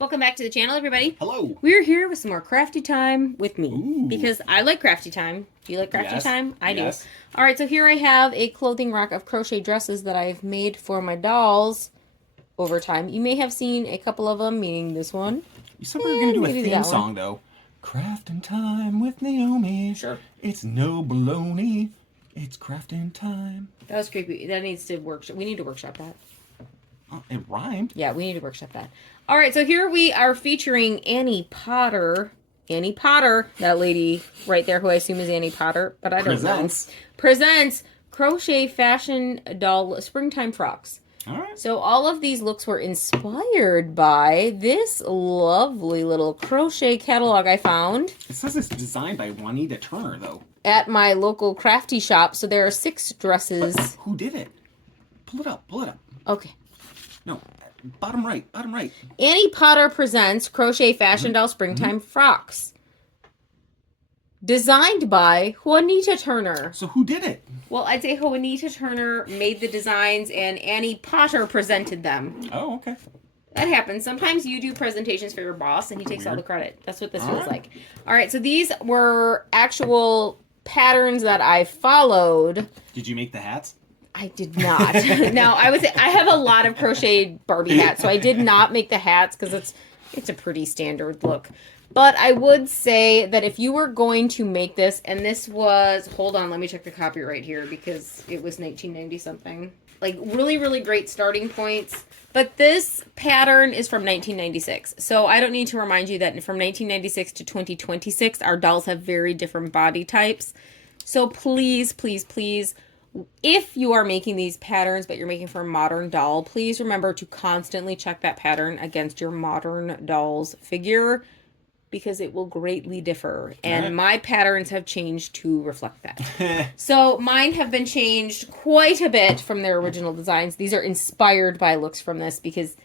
Welcome back to the channel, everybody. Hello. We're here with some more crafty time with me. Ooh. Because I like crafty time. Do you like crafty Yes. time? I Yes. do. Alright, so here I have a clothing rack of crochet dresses that I've made for my dolls over time. You may have seen a couple of them, meaning this one. You said we were going to do a maybe theme song, though. Crafting time with Naomi. Sure. It's no baloney. It's crafting time. That was creepy. That needs to workshop. We need to workshop that. Oh, it rhymed. Yeah, we need to workshop that. Alright, so here we are featuring Annie Potter. Annie Potter, that lady right there who I assume is Annie Potter, but I don't know. Presents Crochet Fashion Doll Springtime Frocks. Alright. So all of these looks were inspired by this lovely little crochet catalog I found. It says it's designed by Juanita Turner, though. At my local crafty shop. So there are 6 dresses. But who did it? Pull it up. Pull it up. Okay. No. Bottom right. Bottom right. Annie Potter presents Crochet Fashion Doll Springtime Frocks. Designed by Juanita Turner. So who did it? Well, I'd say Juanita Turner made the designs and Annie Potter presented them. Oh, okay. That happens. Sometimes you do presentations for your boss and he takes all the credit. That's what this feels like. All right, so these were actual patterns that I followed. Did you make the hats? I did not. Now, I would say I have a lot of crocheted Barbie hats, so I did not make the hats because it's a pretty standard look. But I would say that if you were going to make this, and this was, hold on, let me check the copyright here because it was 1990 something. Like really, really great starting points. But this pattern is from 1996. So I don't need to remind you that from 1996 to 2026, our dolls have very different body types. So please, please, please, if you are making these patterns, but you're making for a modern doll, please remember to constantly check that pattern against your modern doll's figure because it will greatly differ. And my patterns have changed to reflect that. So mine have been changed quite a bit from their original designs. These are inspired by looks from this because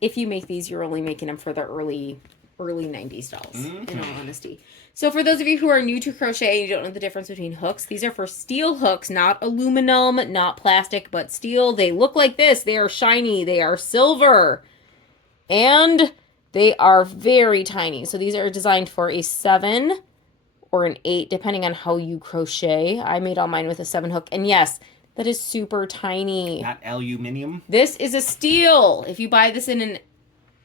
if you make these, you're only making them for the early 90s dolls, in all honesty. So for those of you who are new to crochet and you don't know the difference between hooks, these are for steel hooks, not aluminum, not plastic, but steel. They look like this. They are shiny. They are silver. And they are very tiny. So these are designed for a 7 or an 8, depending on how you crochet. I made all mine with a 7 hook. And yes, that is super tiny. Not aluminium? This is a steel. If you buy this in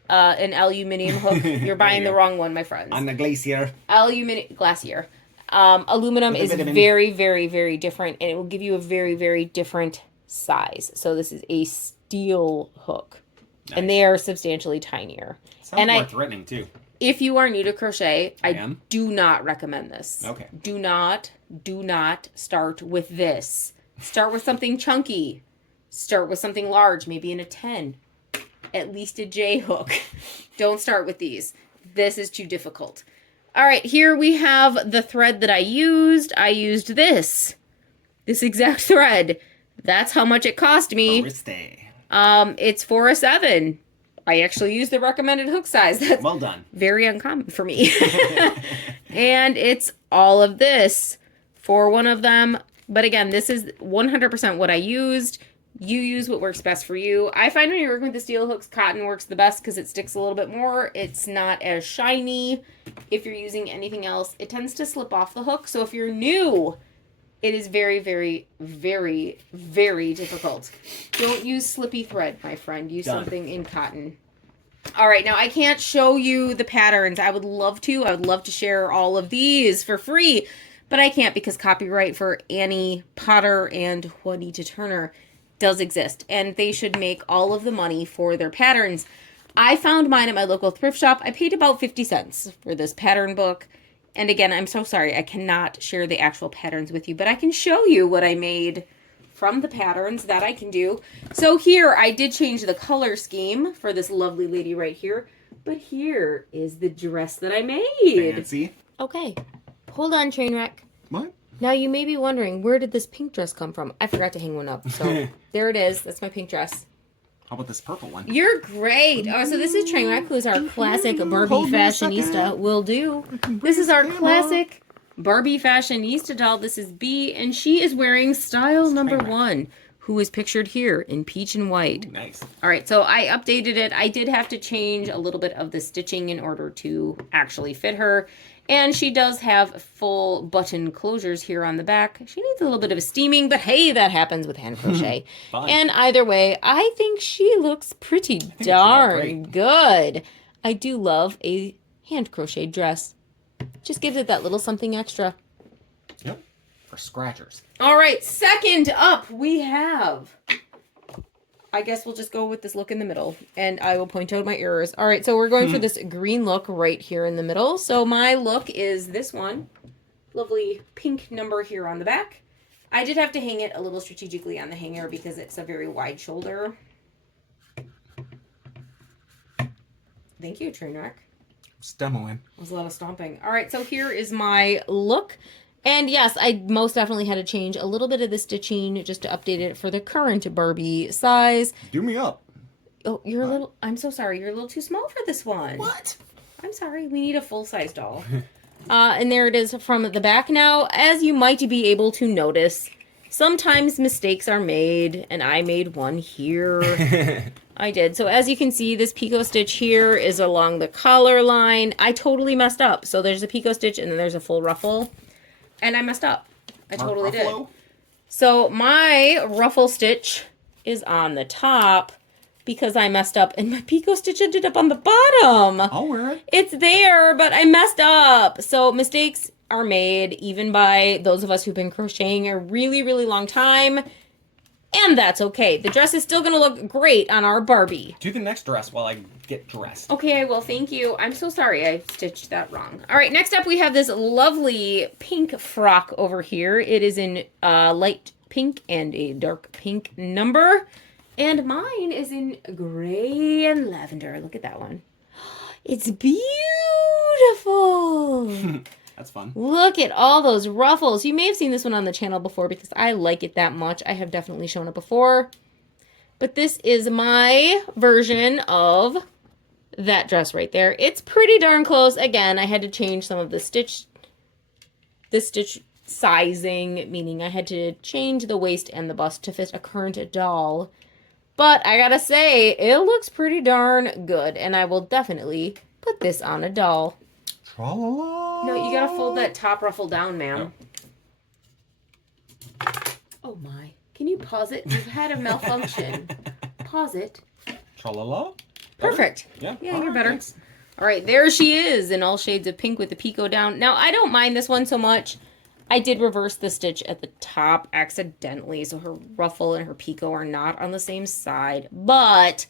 an aluminium hook, you're buying the wrong one, my friends. On the glacier. Glacier. Aluminum is very, very, very different, and it will give you a very, very different size. So this is a steel hook, and they are substantially tinier. Sounds more threatening, too. If you are new to crochet, I do not recommend this. Okay. Do not start with this. Start with something chunky. Start with something large, maybe in a 10. At least a J hook. Don't start with these. This is too difficult. All right, here we have the thread that I used. I used this exact thread. That's how much it cost me. It's for a 7. I actually used the recommended hook size. That's well done. Very uncommon for me. And it's all of this for one of them. But again, this is 100% what I used. You use what works best for you. I find when you're working with the steel hooks, cotton works the best because it sticks a little bit more. It's not as shiny. If you're using anything else, it tends to slip off the hook. So if you're new, it is very, very, very, very difficult. Don't use slippy thread, my friend. Use something in cotton. All right, now I can't show you the patterns. I would love to. I would love to share all of these for free, but I can't because copyright for Annie Potter and Juanita Turner does exist, and they should make all of the money for their patterns. I found mine at my local thrift shop. I paid about 50 cents for this pattern book. And again, I'm so sorry, I cannot share the actual patterns with you, but I can show you what I made from the patterns that I can do. So here, I did change the color scheme for this lovely lady right here, but here is the dress that I made. Fancy. Okay, hold on, Trainwreck. What? Now, you may be wondering, where did this pink dress come from? I forgot to hang one up, so there it is. That's my pink dress. How about this purple one? You're great. Oh, so this is Trainwreck, who's our classic Barbie fashionista. Will do. This is our classic Barbie fashionista doll. This is B, and she is wearing style number 1. who is pictured here in peach and white. Ooh, nice. All right, so I updated it. I did have to change a little bit of the stitching in order to actually fit her. And she does have full button closures here on the back. She needs a little bit of a steaming, but hey, that happens with hand crochet. And either way, I think she looks pretty darn good. I do love a hand crochet dress. Just gives it that little something extra. Yep, for scratchers. All right, second up we have... I guess we'll just go with this look in the middle, and I will point out my errors. All right, so we're going for this green look right here in the middle. So my look is this one. Lovely pink number here on the back. I did have to hang it a little strategically on the hanger because it's a very wide shoulder. Thank you, Trainwreck. Just demoing. That was a lot of stomping. All right, so here is my look. And yes, I most definitely had to change a little bit of the stitching just to update it for the current Barbie size. Do me up. Oh, you're a little... I'm so sorry. You're a little too small for this one. What? I'm sorry. We need a full-size doll. And there it is from the back. Now, as you might be able to notice, sometimes mistakes are made, and I made one here. I did. So as you can see, this picot stitch here is along the collar line. I totally messed up. So there's a picot stitch, and then there's a full ruffle. And I messed up. I totally did. So my ruffle stitch is on the top because I messed up. And my picot stitch ended up on the bottom. I'll wear it. It's there, but I messed up. So mistakes are made even by those of us who've been crocheting a really, really long time. And that's okay. The dress is still going to look great on our Barbie. Do the next dress while I get dressed. Okay, I will. Thank you. I'm so sorry I stitched that wrong. All right, next up we have this lovely pink frock over here. It is in light pink and a dark pink number. And mine is in gray and lavender. Look at that one. It's beautiful. That's fun. Look at all those ruffles. You may have seen this one on the channel before because I like it that much. I have definitely shown it before. But this is my version of that dress right there. It's pretty darn close. Again, I had to change some of the stitch sizing, meaning I had to change the waist and the bust to fit a current doll. But I gotta say, it looks pretty darn good. And I will definitely put this on a doll. Tra-la-la. No, you gotta fold that top ruffle down, ma'am. No. Oh my. Can you pause it? You've had a malfunction. Pause it. Tra-la-la. Perfect. Yeah, Yeah, you're better. Thanks. All right, there she is in all shades of pink with the picot down. Now, I don't mind this one so much. I did reverse the stitch at the top accidentally, so her ruffle and her picot are not on the same side. But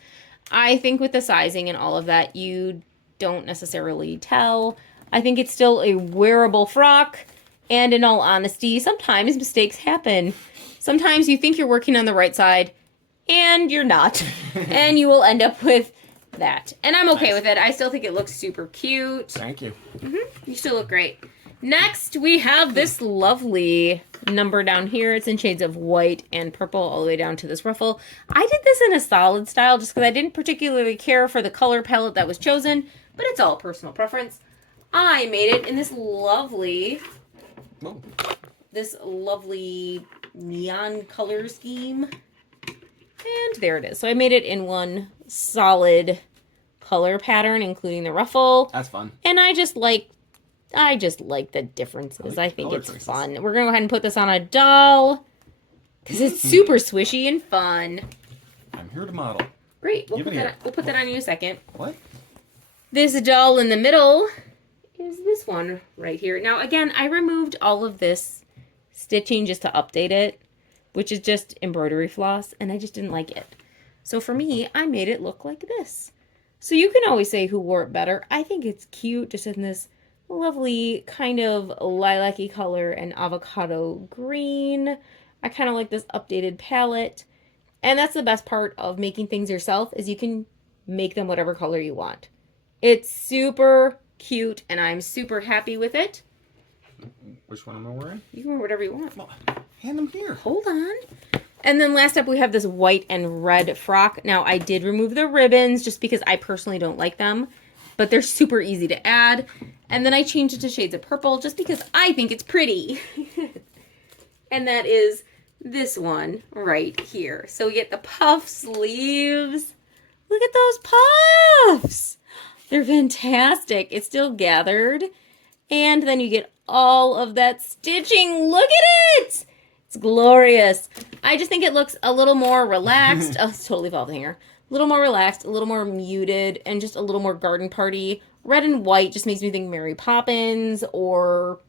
I think with the sizing and all of that, you don't necessarily tell. I think it's still a wearable frock, and in all honesty, sometimes mistakes happen. Sometimes you think you're working on the right side, and you're not, and you will end up with that. And I'm okay with it. I still think it looks super cute. Thank you. You still look great. Next, we have this lovely number down here. It's in shades of white and purple all the way down to this ruffle. I did this in a solid style just because I didn't particularly care for the color palette that was chosen, but it's all personal preference. I made it in this lovely neon color scheme. And there it is. So I made it in one solid color pattern, including the ruffle. That's fun. And I just like the differences. I think it's fun. We're going to go ahead and put this on a doll because it's super swishy and fun. I'm here to model. Great. We'll put that on you in a second. What? This doll in the middle is this one right here. Now, again, I removed all of this stitching just to update it, which is just embroidery floss, and I just didn't like it. So for me, I made it look like this. So you can always say who wore it better. I think it's cute just in this lovely kind of lilac-y color and avocado green. I kind of like this updated palette. And that's the best part of making things yourself is you can make them whatever color you want. It's super cute, and I'm super happy with it. Which one am I wearing? You can wear whatever you want. No, hand them here. Hold on. And then last up, we have this white and red frock. Now, I did remove the ribbons just because I personally don't like them, but they're super easy to add. And then I changed it to shades of purple just because I think it's pretty. And that is this one right here. So we get the puff sleeves. Look at those puffs. They're fantastic. It's still gathered. And then you get all of that stitching. Look at it. It's glorious. I just think it looks a little more relaxed. Oh, it's totally falling here. A little more relaxed, a little more muted, and just a little more garden party. Red and white just makes me think Mary Poppins or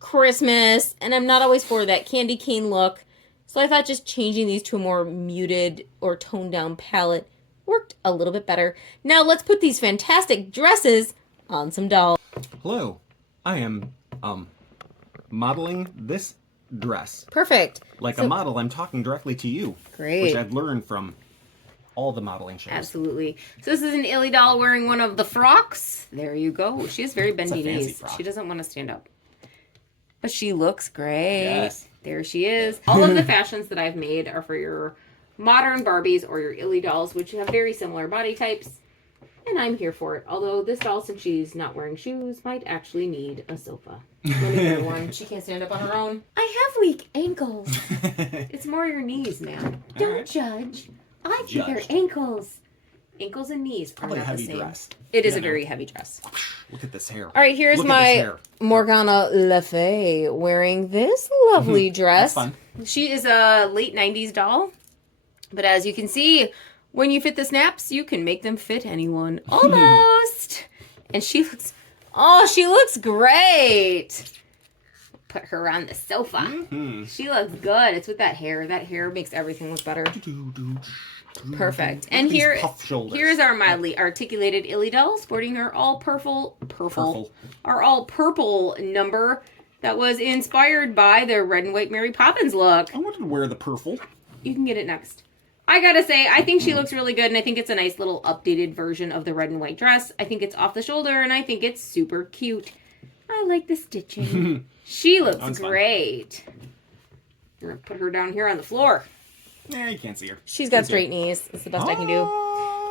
Christmas. And I'm not always for that candy cane look. So I thought just changing these to a more muted or toned down palette worked a little bit better. Now let's put these fantastic dresses on some dolls. Hello, I am modeling this dress. Perfect. Like a model, I'm talking directly to you. Great. Which I've learned from all the modeling shows. Absolutely. So this is an Illy doll wearing one of the frocks. There you go. She has very bendy knees. Frock. She doesn't want to stand up. But she looks great. Yes. There she is. All of the fashions that I've made are for your modern Barbies or your Illy dolls, which have very similar body types. And I'm here for it. Although this doll, since she's not wearing shoes, might actually need a sofa. Let me get her one. She can't stand up on her own. I have weak ankles. It's more your knees, man. Don't judge. I think they're ankles. Ankles and knees are Probably not a heavy the same. dress. It is a very heavy dress. Look at this hair. All right, here's my Morgana Le Fay wearing this lovely dress. That's fun. She is a late 90s doll. But as you can see, when you fit the snaps, you can make them fit anyone. Almost. And she looks great. Put her on the sofa. Mm-hmm. She looks good. It's with that hair. That hair makes everything look better. Perfect. And here's our mildly articulated Illy doll sporting her all purple number that was inspired by the red and white Mary Poppins look. I wanted to wear the purple. You can get it next. I gotta say, I think she looks really good, and I think it's a nice little updated version of the red and white dress. I think it's off the shoulder, and I think it's super cute. I like the stitching. She looks great. I'm gonna put her down here on the floor. Yeah, you can't see her. She's got straight knees. That's the best I can do.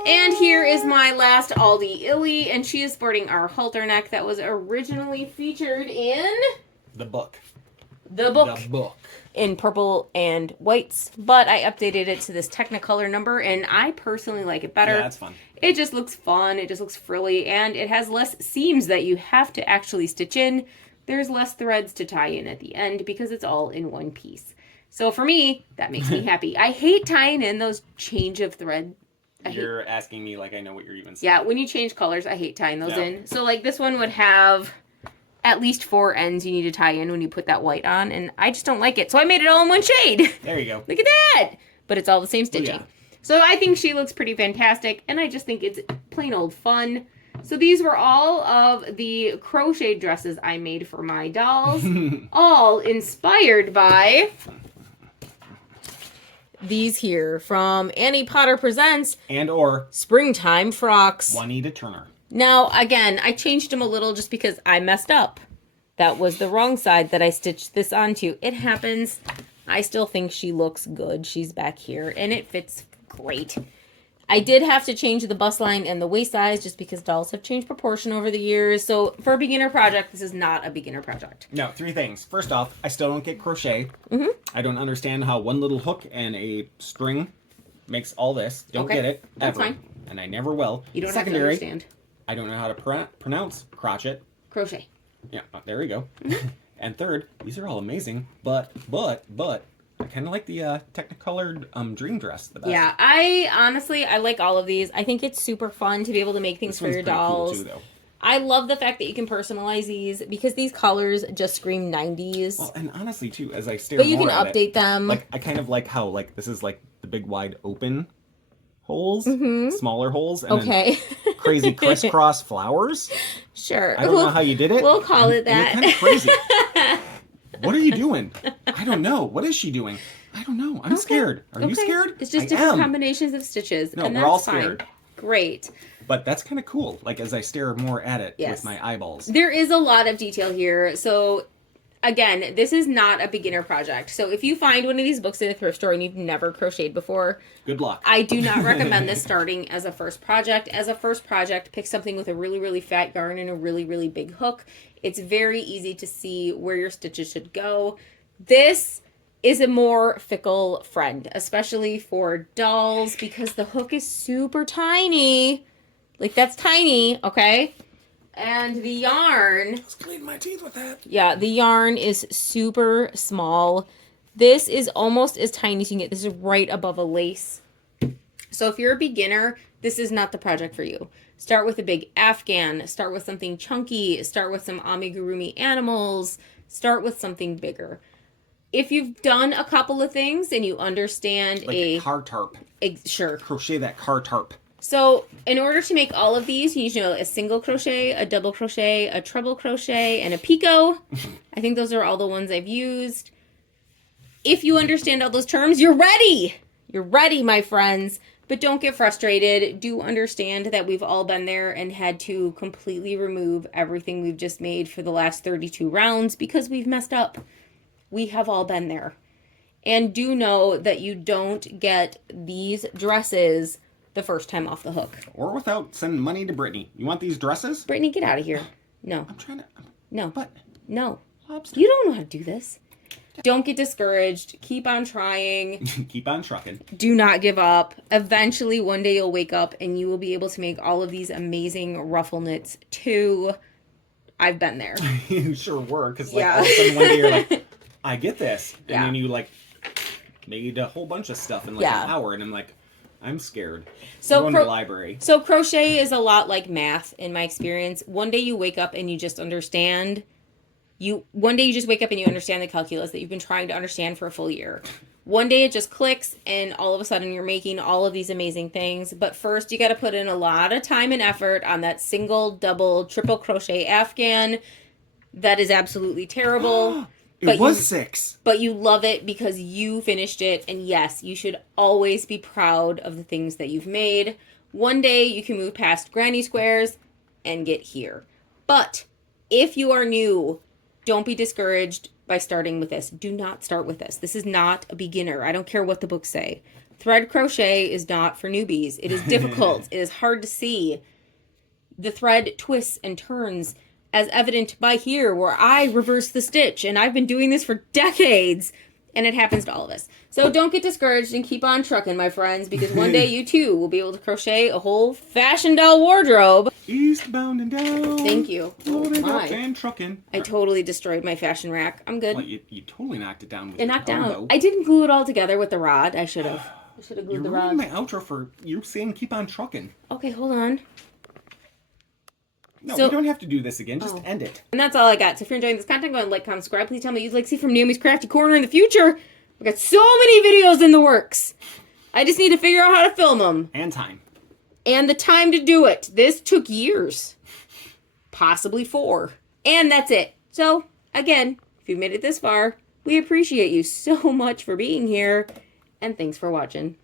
And here is my last Aldi Illy, and she is sporting our halter neck that was originally featured in the book. The book. In purple and whites, but I updated it to this Technicolor number, and I personally like it better. Yeah, that's fun. It just looks fun. It just looks frilly, and it has less seams that you have to actually stitch in. There's less threads to tie in at the end because it's all in one piece. So for me, that makes me happy. I hate tying in those change of thread. You're asking me like I know what you're even saying. Yeah, when you change colors, I hate tying those in. So like this one would have at least 4 ends you need to tie in when you put that white on, and I just don't like it. So I made it all in one shade. There you go. Look at that! But it's all the same stitching. Oh, yeah. So I think she looks pretty fantastic, and I just think it's plain old fun. So these were all of the crochet dresses I made for my dolls, all inspired by these here from Annie Potter Presents and or Springtime Frocks. Juanita Turner. Now, again, I changed them a little just because I messed up. That was the wrong side that I stitched this onto. It happens. I still think she looks good. She's back here, and it fits great. I did have to change the bust line and the waist size just because dolls have changed proportion over the years. So for a beginner project, this is not a beginner project. No, 3 things. First off, I still don't get crochet. I don't understand how one little hook and a string makes all this. Don't get it. That's ever. fine. And I never will. You don't Secondary, have to understand. I don't know how to pronounce crochet. Crochet. Yeah, there we go. And third, these are all amazing, but I kind of like the Technicolor dream dress the best. Yeah, I like all of these. I think it's super fun to be able to make things for your dolls. Cool too, though. I love the fact that you can personalize these because these colors just scream 90s. Well, and honestly too, as I stare but you more can at update it, them. Like I kind of like how like this is like the big wide open holes, smaller holes, and then crazy crisscross flowers. Sure. I don't know how you did it. We'll call it that. And it's kind of crazy. What are you doing? I don't know. What is she doing? I don't know. I'm scared. Are you scared? It's just different combinations of stitches. No, and we're that's all scared. Fine. Great. But that's kind of cool. Like as I stare more at it with my eyeballs. There is a lot of detail here. So again, this is not a beginner project. So if you find one of these books at a thrift store and you've never crocheted before, good luck. I do not recommend this starting as a first project. As a first project, pick something with a really, really fat yarn and a really, really big hook. It's very easy to see where your stitches should go. This is a more fickle friend, especially for dolls, because the hook is super tiny. Like, that's tiny, okay? And the yarn... Just clean my teeth with that. Yeah, the yarn is super small. This is almost as tiny as you can get. This is right above a lace. So if you're a beginner, this is not the project for you. Start with a big Afghan. Start with something chunky. Start with some amigurumi animals. Start with something bigger. If you've done a couple of things and you understand like a car tarp. Sure. Crochet that car tarp. So in order to make all of these, you need to know a single crochet, a double crochet, a treble crochet, and a picot. I think those are all the ones I've used. If you understand all those terms, you're ready. You're ready, my friends. But don't get frustrated. Do understand that we've all been there and had to completely remove everything we've just made for the last 32 rounds because we've messed up. We have all been there. And do know that you don't get these dresses the first time off the hook. Or without sending money to Brittany. You want these dresses? Brittany, get out of here. No. I'm trying to... No. But... No. Lobster. You don't know how to do this. Don't get discouraged. Keep on trying. Keep on trucking. Do not give up. Eventually, one day you'll wake up and you will be able to make all of these amazing ruffle knits too. I've been there. You sure were, because like all of a sudden one day you're like, I get this. And then you like made a whole bunch of stuff in like an hour, and I'm like, I'm scared. So going to the library. So crochet is a lot like math in my experience. One day you wake up and you just understand. One day you just wake up and you understand the calculus that you've been trying to understand for a full year. One day it just clicks and all of a sudden you're making all of these amazing things. But first you got to put in a lot of time and effort on that single, double, triple crochet Afghan. That is absolutely terrible. It was 6. But you love it because you finished it. And yes, you should always be proud of the things that you've made. One day you can move past granny squares and get here. But if you are new, don't be discouraged by starting with this. Do not start with this. This is not a beginner. I don't care what the books say. Thread crochet is not for newbies. It is difficult. It is hard to see. The thread twists and turns, as evident by here, where I reverse the stitch, and I've been doing this for decades, and it happens to all of us. So don't get discouraged and keep on trucking, my friends, because one day you too will be able to crochet a whole fashion doll wardrobe. Eastbound and down. Thank you. Loaded up and trucking. I totally destroyed my fashion rack. I'm good. Well, you totally knocked it down. With it knocked down. I didn't glue it all together with the rod. I should have. I should have glued the rod. You're ruining my outro for you saying keep on trucking. Okay, hold on. No, we don't have to do this again. Just end it. And that's all I got. So if you're enjoying this content, go ahead and like, comment, subscribe. Please tell me what you'd like to see from Naomi's Crafty Corner in the future. I've got so many videos in the works. I just need to figure out how to film them. And time. And the time to do it. This took years. Possibly 4. And that's it. So, again, if you've made it this far, we appreciate you so much for being here. And thanks for watching.